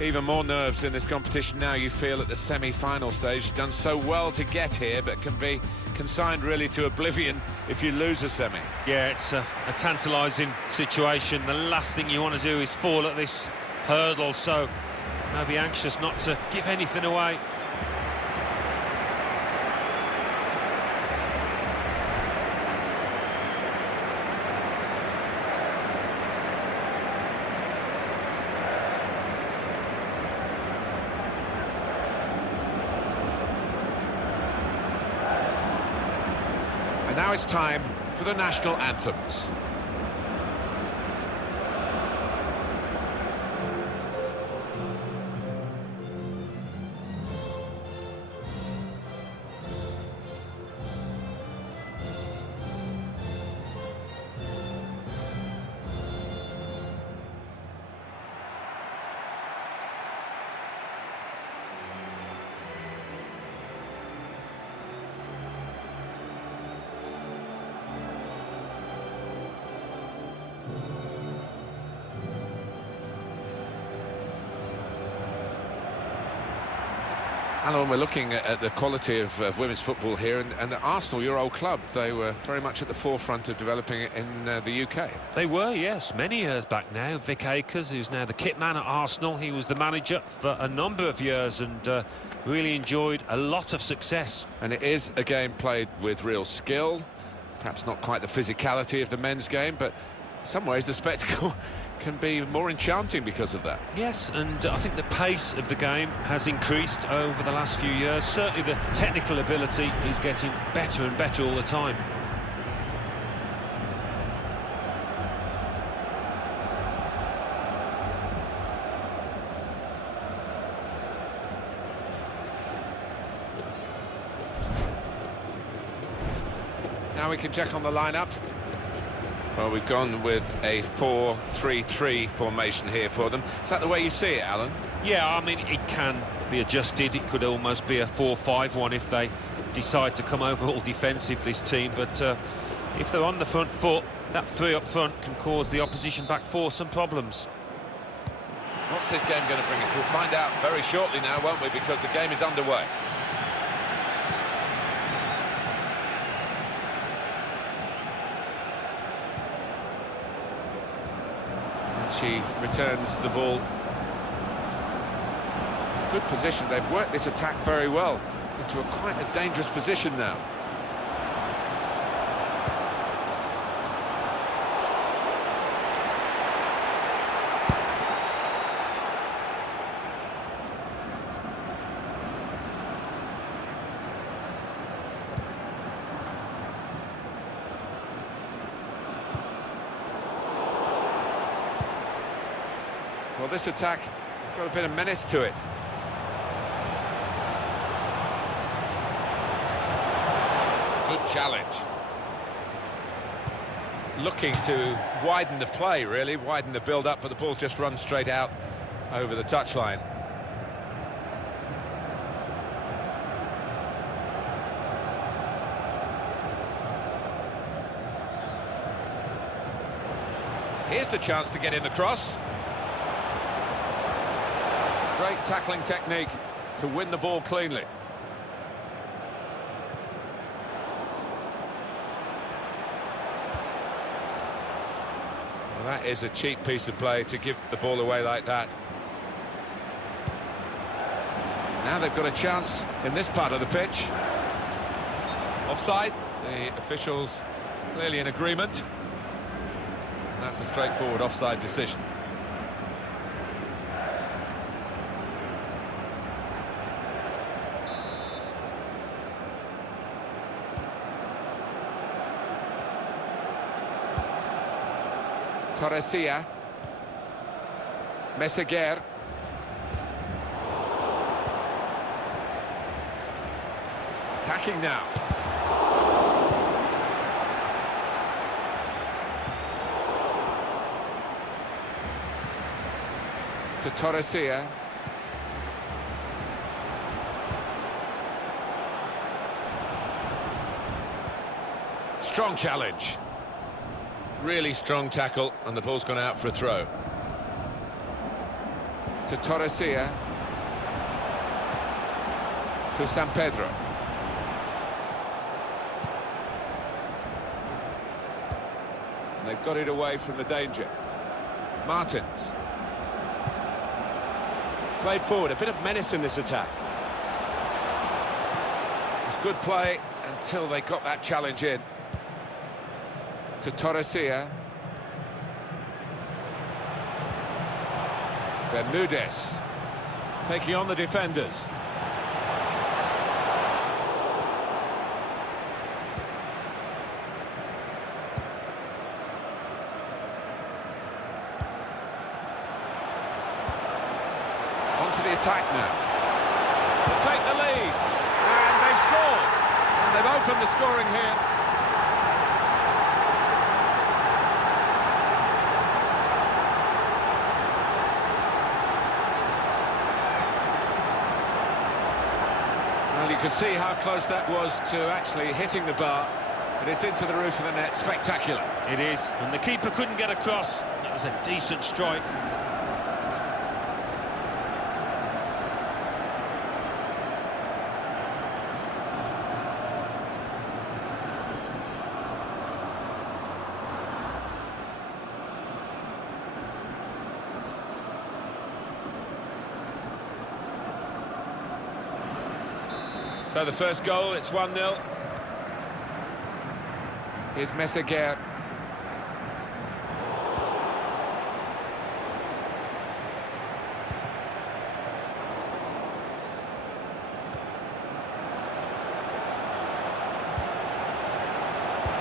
Even more nerves in this competition now, you feel, at the semi-final stage. You've done so well to get here, but can be consigned really to oblivion if you lose a semi. Yeah, it's a tantalising situation. The last thing you want to do is fall at this hurdle, so now be anxious not to give anything away. And now it's time for the national anthems. Alan, we're looking at the quality of women's football here, and Arsenal, your old club, they were very much at the forefront of developing it in the UK. They were, yes, many years back now. Vic Akers, who's now the kit man at Arsenal, he was the manager for a number of years and really enjoyed a lot of success. And it is a game played with real skill, perhaps not quite the physicality of the men's game, but in some ways the spectacle can be more enchanting because of that. Yes, and I think the pace of the game has increased over the last few years. Certainly the technical ability is getting better and better all the time. Now we can check on the lineup. Well, we've gone with a 4-3-3 formation here for them. Is that the way you see it, Alan? Yeah, I mean, it can be adjusted. It could almost be a 4-5-1 if they decide to come over all defensive, this team. But if they're on the front foot, that three up front can cause the opposition back four some problems. What's this game going to bring us? We'll find out very shortly now, won't we? Because the game is underway. She returns the ball. Good position. They've worked this attack very well into quite a dangerous position now. Well, this attack has got a bit of menace to it. Good challenge. Looking to widen the play, really, widen the build-up, but the ball's just run straight out over the touchline. Here's the chance to get in the cross. Great tackling technique to win the ball cleanly. Well, that is a cheap piece of play to give the ball away like that. Now they've got a chance in this part of the pitch. Offside, the officials clearly in agreement. That's a straightforward offside decision. Torresia, Meseguer, attacking now. To Torresia. Strong challenge. Really strong tackle, and the ball's gone out for a throw. To Torresia. To San Pedro. And they've got it away from the danger. Martins. Played forward, a bit of menace in this attack. It's good play until they got that challenge in. To Torresia. Bermudez. Taking on the defenders. Onto the attack now. To take the lead. And they've scored. And they've opened the scoring here. Well, you can see how close that was to actually hitting the bar, but it's into the roof of the net. Spectacular. It is, and the keeper couldn't get across. That was a decent strike. So the first goal, it's 1-0. Here's Messeguer.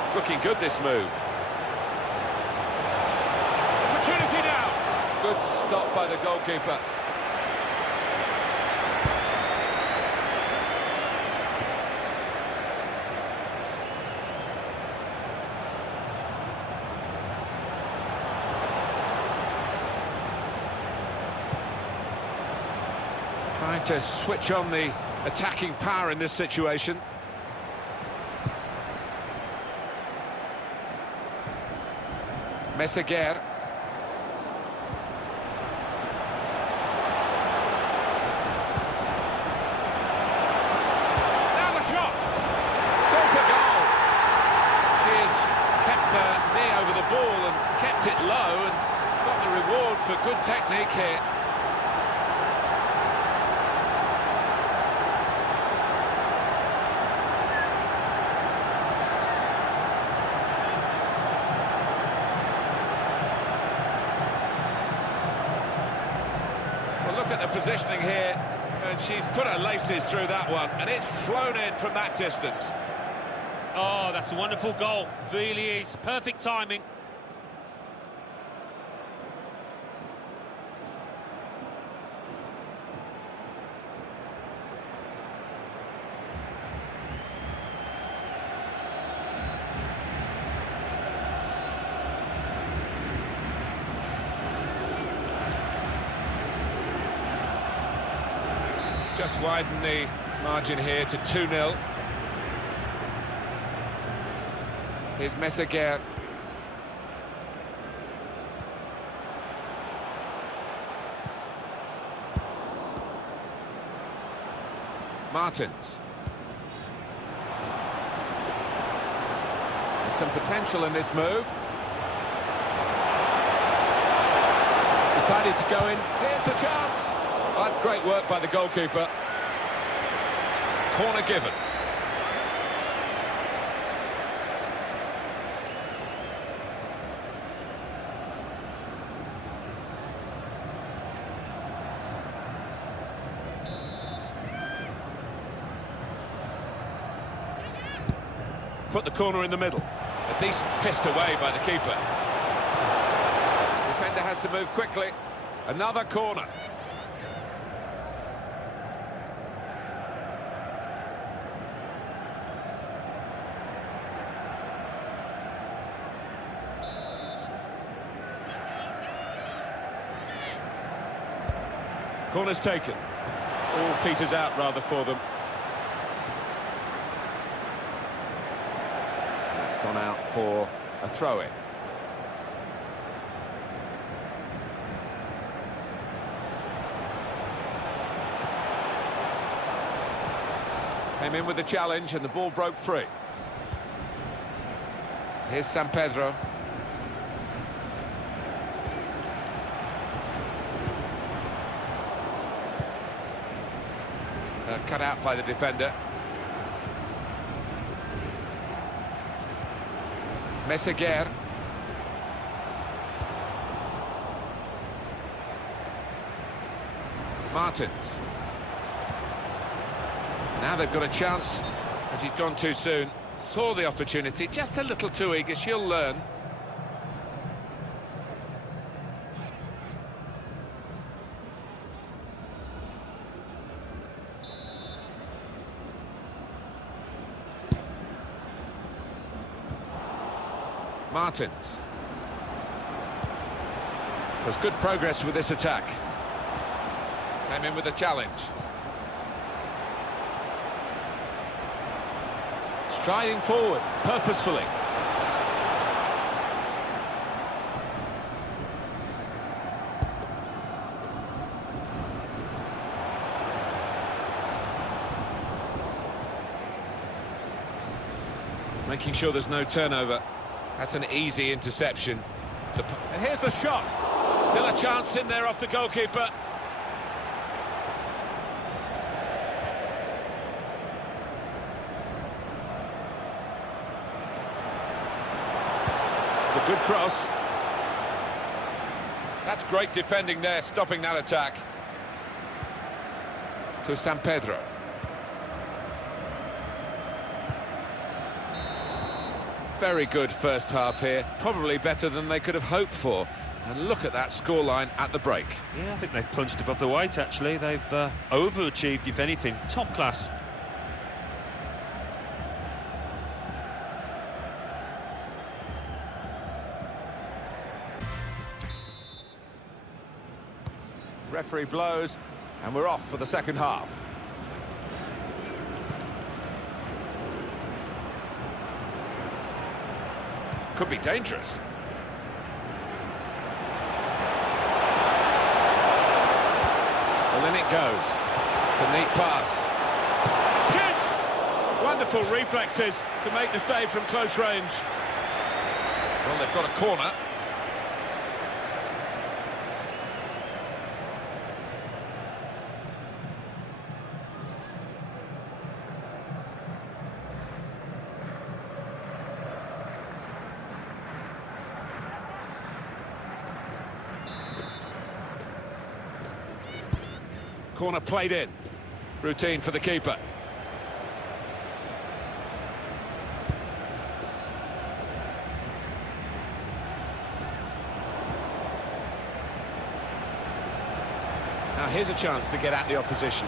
It's looking good, this move. Opportunity now. Good stop by the goalkeeper. Trying to switch on the attacking power in this situation. Messeguer. Now the shot! Super goal! She has kept her knee over the ball and kept it low and got the reward for good technique here. Look at the positioning here, and she's put her laces through that one, and it's flown in from that distance. Oh, that's a wonderful goal. Really is. Perfect timing. Just widen the margin here to 2-0. Here's Messeguer. Martins. There's some potential in this move. Decided to go in. Here's the chance. Oh, that's great work by the goalkeeper. Corner given. Put the corner in the middle. A decent fist away by the keeper. Defender has to move quickly. Another corner. Corner's taken. All peters out rather for them. That's gone out for a throw-in. Came in with the challenge and the ball broke free. Here's San Pedro. Cut out by the defender. Meseguer. Martins. Now they've got a chance, but he's gone too soon. Saw the opportunity, just a little too eager. She'll learn. Martins. There's good progress with this attack. Came in with a challenge. Striding forward, purposefully. Making sure there's no turnover. That's an easy interception. And here's the shot. Still a chance in there off the goalkeeper. It's a good cross. That's great defending there, stopping that attack. To San Pedro. Very good first half here, probably better than they could have hoped for. And look at that scoreline at the break. Yeah, I think they've punched above the weight, actually. They've overachieved, if anything. Top class. Referee blows, and we're off for the second half. Could be dangerous. Well, then it goes. It's a neat pass. Shoots! Wonderful reflexes to make the save from close range. Well, they've got a corner. Corner played in. Routine for the keeper. Now here's a chance to get at the opposition.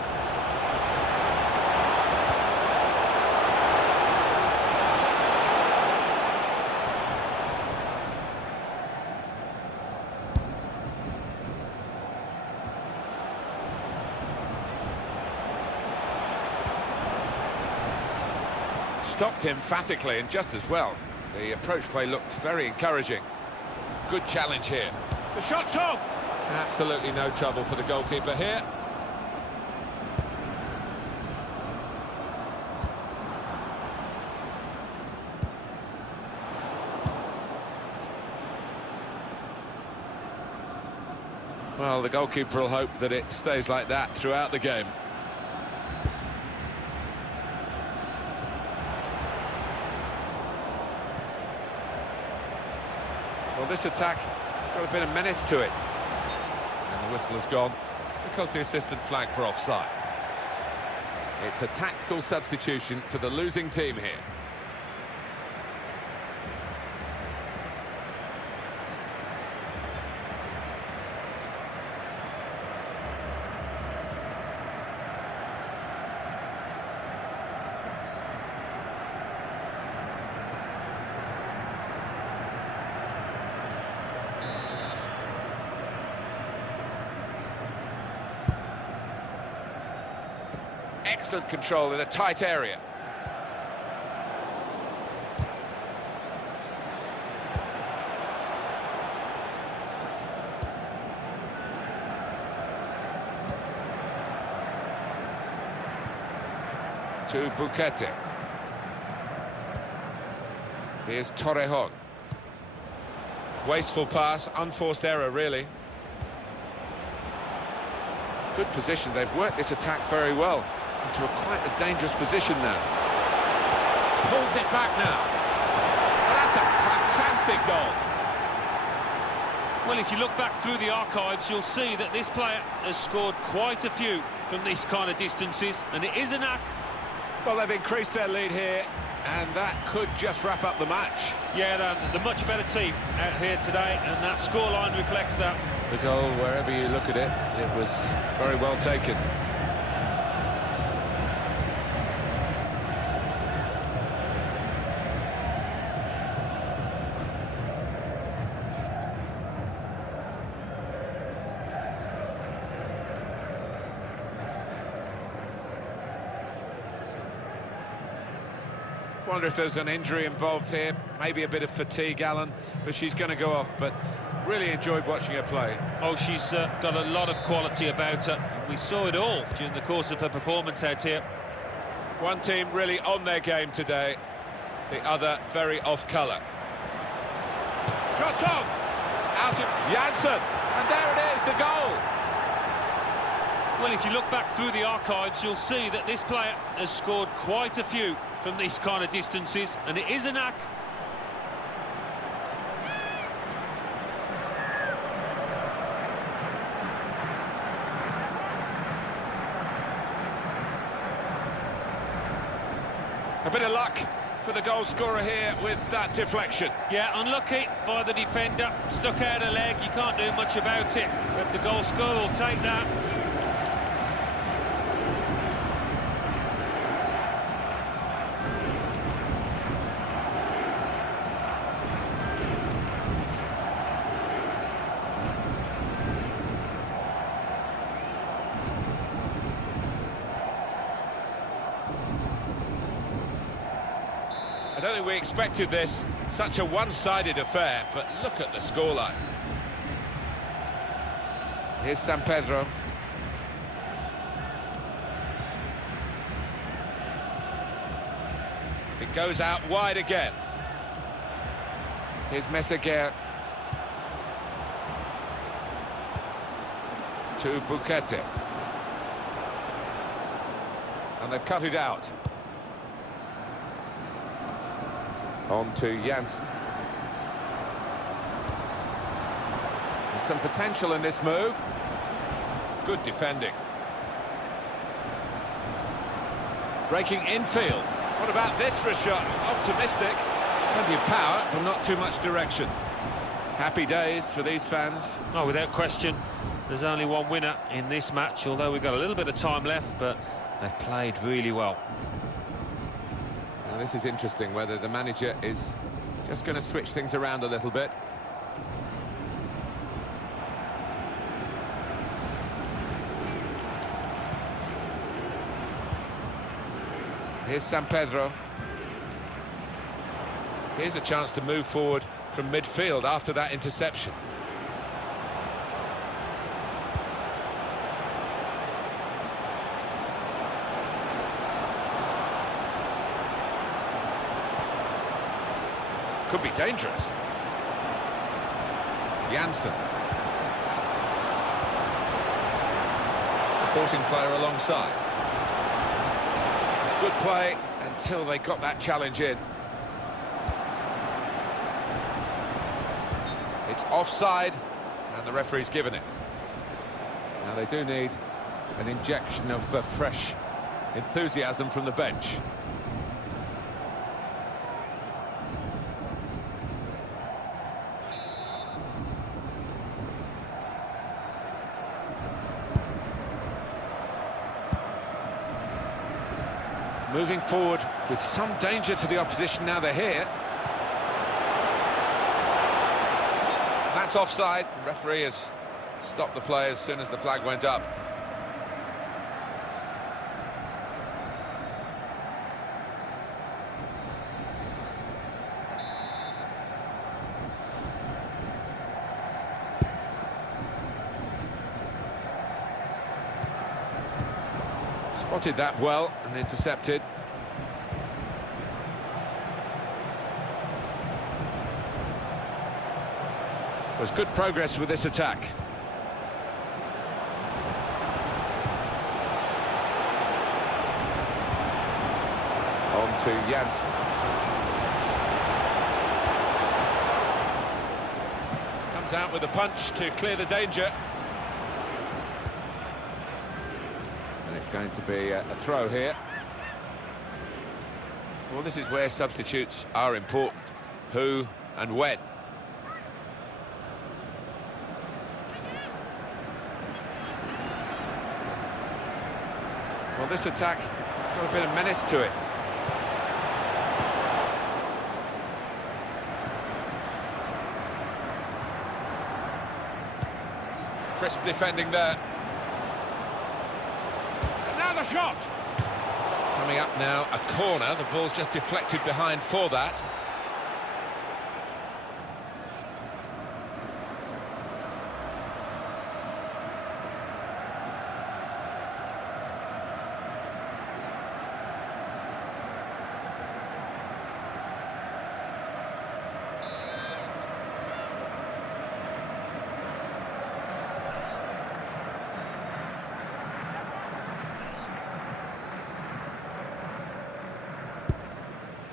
Stopped emphatically and just as well. The approach play looked very encouraging. Good challenge here. The shot's on! Absolutely no trouble for the goalkeeper here. Well, the goalkeeper will hope that it stays like that throughout the game. Well, this attack has got a bit of menace to it. And the whistle has gone because the assistant flagged for offside. It's a tactical substitution for the losing team here. Excellent control in a tight area. to Bukete. Here's Torrejon. Wasteful pass, unforced error, really. Good position. They've worked this attack very well into quite a dangerous position now. Pulls it back now. Well, that's a fantastic goal. Well, if you look back through the archives, you'll see that this player has scored quite a few from these kind of distances, and it is a knack. Well, they've increased their lead here, and that could just wrap up the match. Yeah, the much better team out here today, and that scoreline reflects that. The goal, wherever you look at it, it was very well taken. Wonder if there's an injury involved here, maybe a bit of fatigue, Alan, but she's going to go off. But really enjoyed watching her play. Oh, she's got a lot of quality about her. We saw it all during the course of her performance out here. One team really on their game today, the other very off colour. Shot on! Out of Janssen, and there it is, the goal! Well, if you look back through the archives, you'll see that this player has scored quite a few from these kind of distances, and it is a knack. A bit of luck for the goal scorer here with that deflection. Yeah, unlucky by the defender. Stuck out a leg, you can't do much about it, but the goal scorer will take that. I don't think we expected this, such a one-sided affair, but look at the scoreline. Here's San Pedro. It goes out wide again. Here's Meseguer. To Bukete. And they've cut it out. On to Janssen. There's some potential in this move. Good defending. Breaking infield. What about this for a shot? Optimistic. Plenty of power, but not too much direction. Happy days for these fans. Oh, without question, there's only one winner in this match, although we've got a little bit of time left, but they've played really well. Now, this is interesting, whether the manager is just going to switch things around a little bit. Here's San Pedro. Here's a chance to move forward from midfield after that interception. Could be dangerous. Janssen. Supporting player alongside. It's good play until they got that challenge in. It's offside, and the referee's given it. Now they do need an injection of fresh enthusiasm from the bench. Moving forward with some danger to the opposition now they're here. That's offside. The referee has stopped the play as soon as the flag went up. Spotted that well and intercepted. Was good progress with this attack. On to Janssen. Comes out with a punch to clear the danger. And it's going to be a throw here. Well, this is where substitutes are important. Who and when. Well, this attack got a bit of menace to it. Crisp defending there. And now the shot! Coming up now, a corner. The ball's just deflected behind for that.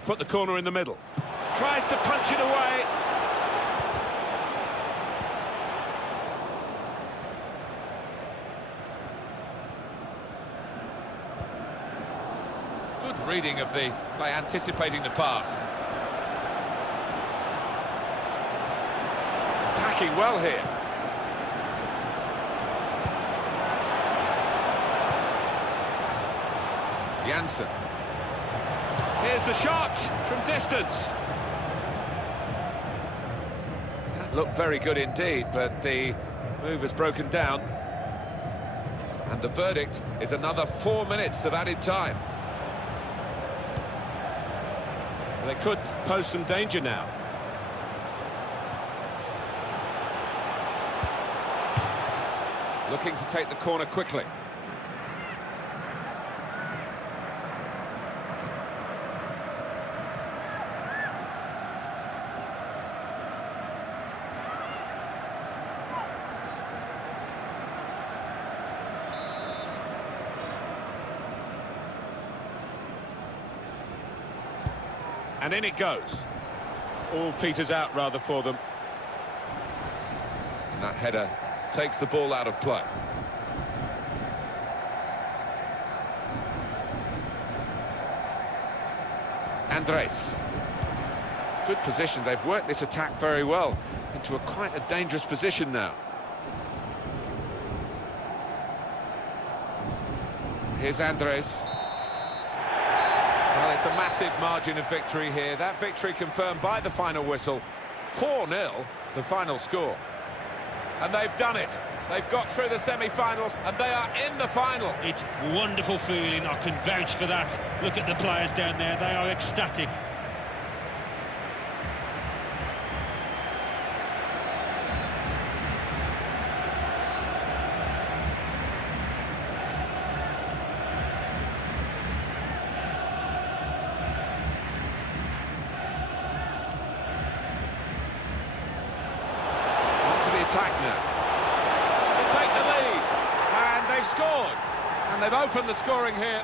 Put the corner in the middle. Tries to punch it away. Good reading of the by anticipating the pass. Attacking well here. Janssen. Here's the shot from distance. That looked very good indeed, but the move has broken down. And the verdict is another 4 minutes of added time. They could pose some danger now. Looking to take the corner quickly. And in it goes. All peters out rather for them. And that header takes the ball out of play. Andres. Good position. They've worked this attack very well into quite a dangerous position now. Here's Andres. Well, it's a massive margin of victory here. That victory confirmed by the final whistle. 4-0, the final score. And they've done it. They've got through the semi-finals and they are in the final. It's wonderful feeling. I can vouch for that. Look at the players down there. They are ecstatic. Attack now. They take the lead, and they've scored, and they've opened the scoring here.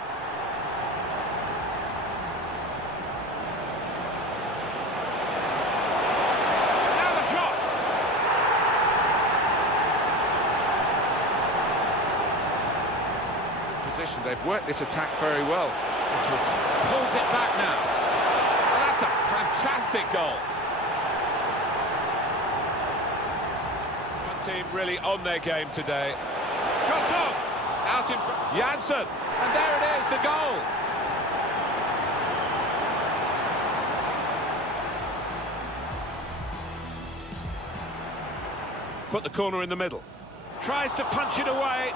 Now the shot. Position. They've worked this attack very well. Pulls it back now. Well, that's a fantastic goal. Team really on their game today. Shot on! Out in front. Janssen! And there it is, the goal! Put the corner in the middle. Tries to punch it away.